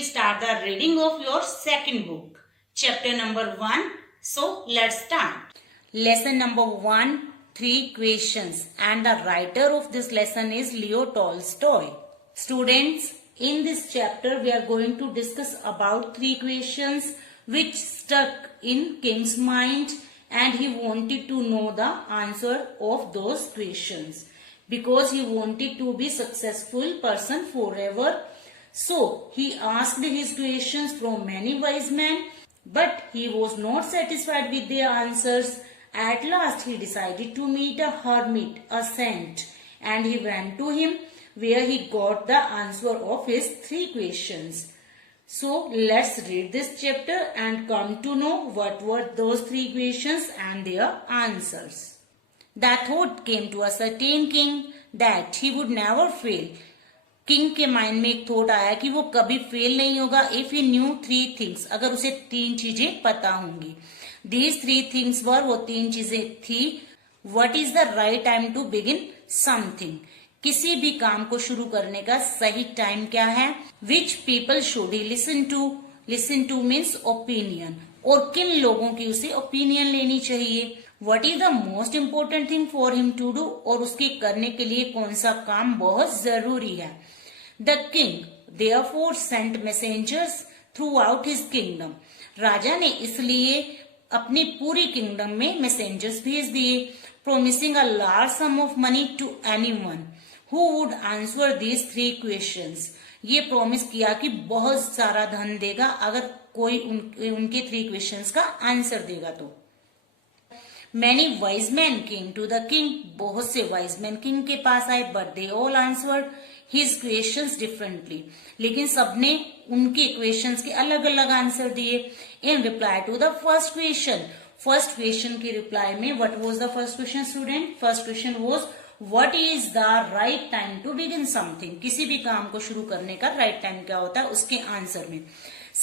will start the reading of your second book, chapter number 1. So let's start. Lesson number 1, 3 questions, and the writer of this lesson is Leo Tolstoy. Students, in this chapter we are going to discuss about 3 questions which stuck in King's mind, and he wanted to know the answer of those questions because he wanted to be successful person forever. So he asked his questions from many wise men, but he was not satisfied with their answers. At last he decided to meet a hermit, a saint, and he went to him, where he got the answer of his 3 questions. So let's read this chapter and come to know what were those 3 questions and their answers. The thought came to a certain king that he would never fail. King के mind में एक thought आया कि वो कभी fail नहीं होगा if he new 3 things, अगर उसे 3 चीजें पता होंगी. दीज 3 थिंग्स वर, वो 3 चीजें थी. What is the right time to begin something, किसी भी काम को शुरू करने का सही टाइम क्या है. Which people should he listen to means opinion, और किन लोगों की उसे ओपिनियन लेनी चाहिए. What is the most important thing for him to do, और उसके करने के लिए कौन सा काम बहुत जरूरी है. The king therefore sent messengers throughout his kingdom. राजा ने इसलिए अपनी पूरी किंगडम में मैसेंजर्स भेज दिए, promising a large sum of money to anyone who would answer these 3 questions. ये प्रॉमिस किया कि बहुत सारा धन देगा अगर कोई उनके 3 क्वेश्चंस का आंसर देगा तो. Many wise men came to the king. बहुत से wise men king के पास आए, but they all answered his questions differently. लेकिन सबने उनके questions के अलग अलग आंसर दिए. In reply to the first question के reply में what was the first question student? First question was what is the right time to begin something. किसी भी काम को शुरू करने का right time क्या होता है उसके आंसर में.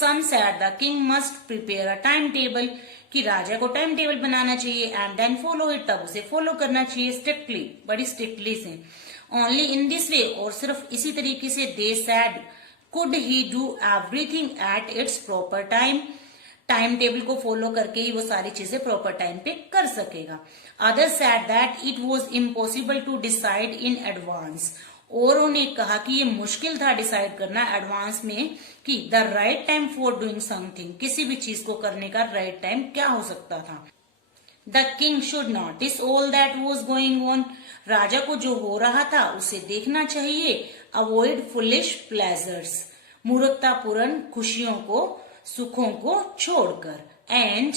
Some said the king must prepare a timetable, कि राजा को टाइम टेबल बनाना चाहिए, एंड देन फॉलो इट, तब उसे फॉलो करना चाहिए स्ट्रिक्टली, बड़ी स्ट्रिक्टली से. ओनली इन दिस वे, और सिर्फ इसी तरीके से, they said could he do everything at its proper time, time table को फॉलो करके ही वो सारी चीजें प्रॉपर टाइम पे कर सकेगा. Other said that it was impossible to decide in advance, और उन्हें कहा कि ये मुश्किल था डिसाइड करना एडवांस में कि the right time for doing something, किसी भी चीज को करने का राइट टाइम क्या हो सकता था. The king should notice all that was going on, राजा को जो हो रहा था उसे देखना चाहिए. अवॉइड फुलिश प्लेजर्स, मूर्खतापूर्ण खुशियों को, सुखों को छोड़कर. And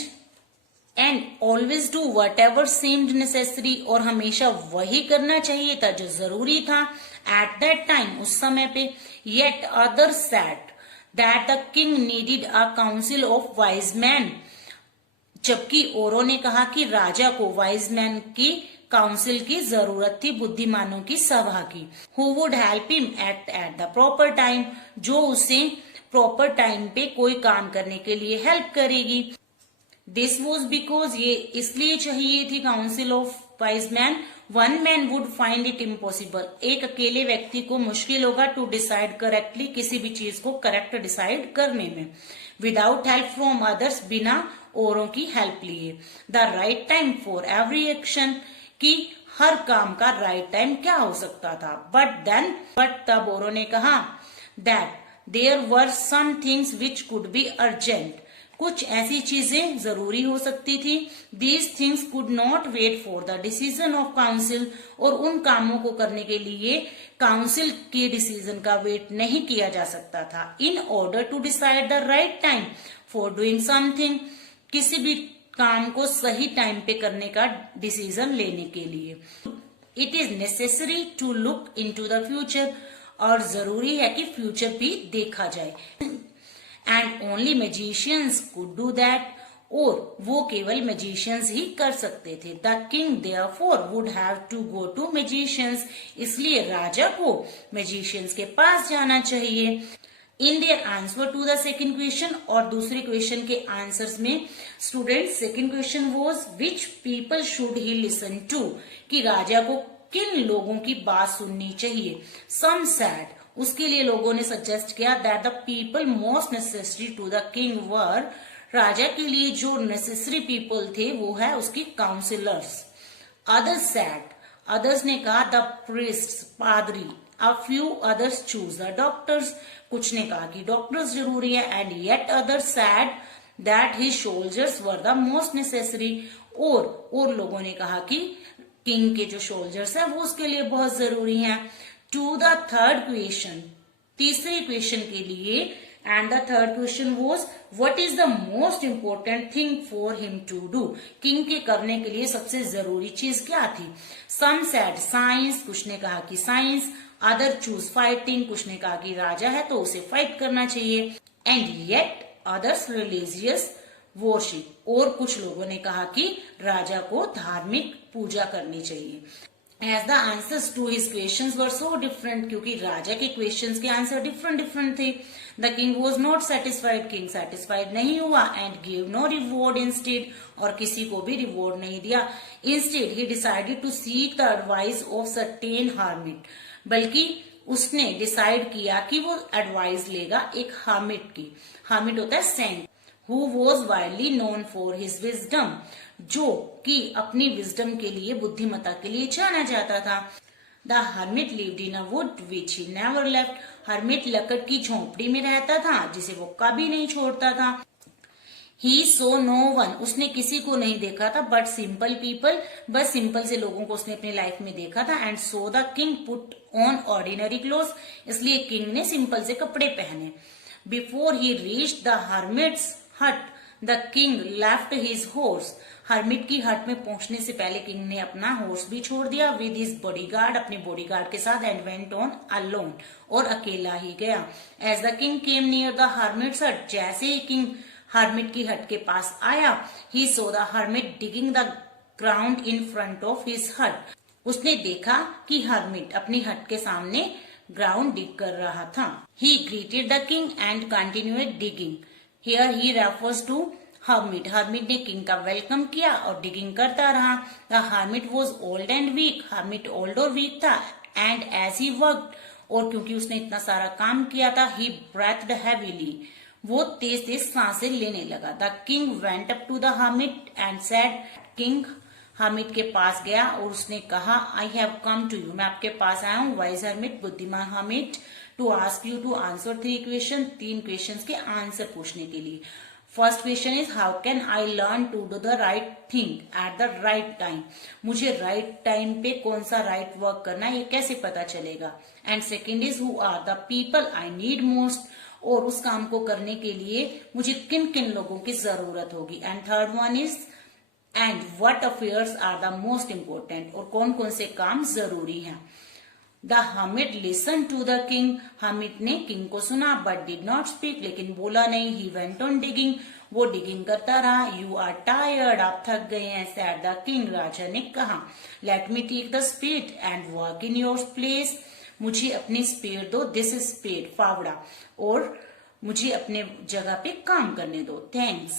always do what ever seemed necessary, और हमेशा वही करना चाहिए था जो जरूरी था एट दैट टाइम, उस समय पे. Yet other said that the king needed a council of wise man, जबकि औरों ने कहा कि राजा को वाइज मैन की काउंसिल की जरूरत थी, बुद्धिमानों की सभा की. Who would help him at the proper time, जो उसे प्रॉपर टाइम पे कोई काम करने के लिए हेल्प करेगी. दिस वॉज बिकॉज, ये इसलिए चाहिए थी council of wise man. One man would find it impossible, एक अकेले व्यक्ति को मुश्किल होगा टू डिसाइड करेक्टली, किसी भी चीज को करेक्ट डिसाइड करने में, विदाउट हेल्प फ्रॉम अदर्स, बिना औरों की हेल्प लिए. The right time for every action, कि हर काम का राइट टाइम क्या हो सकता था. बट तब औरों ने कहा that there were some things which could be urgent, कुछ ऐसी चीजें जरूरी हो सकती थी. These things could not wait for the decision of council, और उन कामों को करने के लिए काउंसिल के डिसीजन का वेट नहीं किया जा सकता था. In order to decide the right time for doing something, किसी भी काम को सही टाइम पे करने का डिसीजन लेने के लिए. It is necessary to look in to the future, और जरूरी है कि फ्यूचर भी देखा जाए. And only magicians could do that, और वो केवल मैजिशियंस ही कर सकते थे. The king therefore would have to go to magicians, इसलिए राजा को मैजिशियंस के पास जाना चाहिए. In their answer to the second question, और दूसरे क्वेश्चन के आंसर्स में student, second question was which people should he listen to, कि राजा को किन लोगों की बात सुननी चाहिए. सम सैड, उसके लिए लोगों ने सजेस्ट किया that the people most necessary to the king were, राजा के लिए जो नेसेसरी पीपल थे वो है उसकी काउंसिलर्स। अदर्स सैड, अदर्स ने कहा द प्रीस्ट्स, पादरी। A few others choose the doctors, कुछ ने कहा कि डॉक्टर्स जरूरी है। And yet others sad that his soldiers were the most necessary, और लोगों ने कहा कि किंग के जो सोल्जर्स हैं वो उसके लिए बहुत जरूरी हैं। टू द थर्ड क्वेश्चन, तीसरे क्वेश्चन के लिए, and the third question was what is the most important thing for him to do, king के करने के लिए सबसे जरूरी चीज क्या थी। सम सेड साइंस, कुछ ने कहा कि साइंस। अदर चूज फाइटिंग, कुछ ने कहा कि राजा है तो उसे फाइट करना चाहिए। And yet others religious worship, और कुछ लोगों ने कहा कि राजा को धार्मिक पूजा करनी चाहिए। As the answers to his questions were so different, क्योंकि राजा के क्वेश्चंस के आंसर डिफरेंट थे। The king was not satisfied, king satisfied नहीं हुआ, and gave no reward instead, और किसी को भी रिवॉर्ड नहीं दिया। Instead he decided to seek the advice of certain hermit, बल्कि उसने डिसाइड किया कि वो एडवाइस लेगा एक हार्मिट की। हार्मिट होता है Saint, who was widely known for his wisdom, जो कि अपनी विजडम के लिए, बुद्धिमत्ता के लिए जाना जाता था। The hermit lived in a wood which he never left, hermit लकड़ की झोंपड़ी में रहता था जिसे वो कभी नहीं छोड़ता था। ही सो नो वन, उसने किसी को नहीं देखा था, बट सिंपल पीपल, बस सिंपल से लोगों को उसने अपनी लाइफ में देखा था। And so the king put on ordinary cloth, इसलिए किंग ने सिंपल से कपड़े पहने। Before he reached the hermit's hut, the king left his horse, hermit की हट में पहुंचने से पहले किंग ने अपना हॉर्स भी छोड़ दिया विद हिज बॉडीगार्ड, अपने बॉडीगार्ड के साथ। एंड वेंट ऑन अलोन, और अकेला ही गया। As the king came near the hermit's hut, जैसे ही किंग हर्मिट की हट के पास आया, he saw the hermit digging the ground in front of his hut, उसने देखा कि हर्मिट अपनी हट के सामने ग्राउंड डिग कर रहा था। He greeted the king and continued digging, here he refers to hermit, hermit ने किंग का वेलकम किया और डिगिंग करता रहा। The hermit was old and weak, hermit old और वीक था। एंड एज ही वर्कड, और क्योंकि उसने इतना सारा काम किया था, ही ब्रेथड हैवीली, वो तेज तेज सांसें लेने लगा। The king went up to the hermit and said, king hermit के पास गया और उसने कहा, I have come to you, मैं आपके पास आया हूँ, वाइज हर्मिट, बुद्धिमान hermit, to ask you to answer 3 question, 3 question के आंसर पूछने के लिए। First question is how can I learn to do the right thing at the right time, मुझे राइट टाइम पे कौन सा राइट वर्क करना है ये कैसे पता चलेगा। And second is who are the people I need most, और उस काम को करने के लिए मुझे किन किन लोगों की जरूरत होगी। And third one is and what affairs are the most important, और कौन कौन से काम जरूरी हैं। The hermit listen to the king, hermit ने किंग को सुना बट डिड नॉट स्पीक, लेकिन बोला नहीं। ही वेंट ऑन डिगिंग, वो डिगिंग करता रहा। यू आर टायर्ड, आप थक गए हैं, सैड द किंग, राजा ने कहा। Let me take the spade and work in your place, मुझे अपनी स्पेड दो, दिस इज स्पेड, फावड़ा, और मुझे अपने जगह पे काम करने दो। Thanks,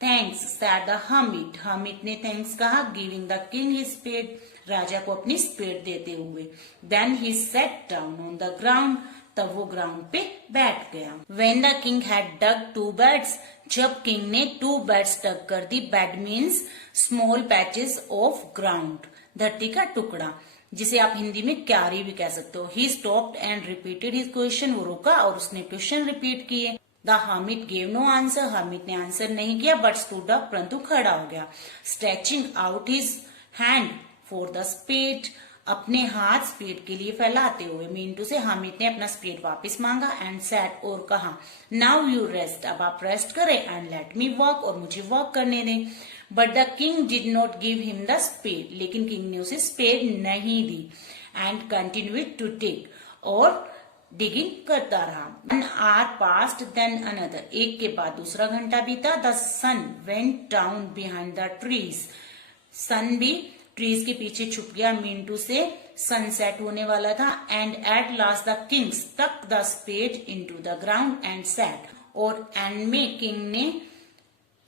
thanks said the hermit, hermit ने थैंक्स कहा। Giving the king his spade, राजा को अपनी स्पेड देते हुए। Then he sat down on the ground, तब वो ग्राउंड पे बैठ गया। When the king had dug 2 beds, जब किंग ने 2 बेड्स डग कर दी, bed means small patches of ground, धरती का टुकड़ा, जिसे आप हिंदी में क्यारी भी कह सकते हो। He stopped and repeated his question, वो रुका और उसने क्वेश्चन रिपीट किए। The hermit gave no answer, hermit ने आंसर नहीं किया, बट स्टूड अप, परंतु खड़ा हो गया। Stretching out his hand for the spade, अपने हाथ स्पेड के लिए फैलाते हुए, मीन टू से हर्मिट ने अपना स्पेड वापस मांगा। एंड सेड, और कहा, नाउ यू रेस्ट, अब आप रेस्ट करें, एंड लेट मी वर्क, और मुझे वर्क करने दें। But the king did not give him the spade, लेकिन किंग ने उसे स्पेड नहीं दी। एंड कंटिन्यूड टू डिग, और डिगिंग करता रहा। An hour passed, then another, एक के बाद दूसरा घंटा बीता। The sun went down behind the trees, सन भी ट्रीज के पीछे छुप गया, मीन टू से सनसेट होने वाला था। And at last the king stuck the spade into the ground and sat, और एंड में किंग ने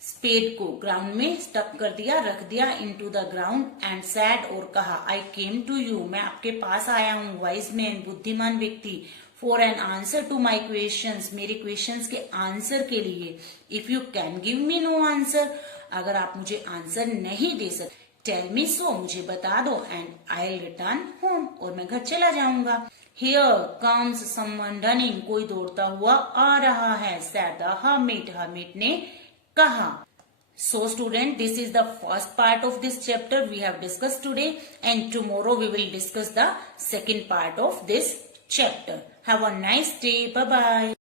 स्पेड को ग्राउंड में स्टक कर दिया, रख दिया, into the ground and said, और कहा, आई केम टू यू, मैं आपके पास आया हूँ, वाइज मैन, बुद्धिमान व्यक्ति, for an answer to my questions, मेरे क्वेश्चंस के आंसर के लिए. If you can give me no answer, अगर आप मुझे आंसर नहीं दे सकते, टेल मी सो, मुझे बता दो, and I will return home, और मैं घर चला जाऊंगा. हियर कम्स समवन रनिंग, कोई दौड़ता हुआ आ रहा है. सैड द हर्मिट, हर्मिट ने कहा. So student, this is the first part of this chapter we have discussed today, and tomorrow we will discuss the second part of this chapter. Have a nice day. Bye bye.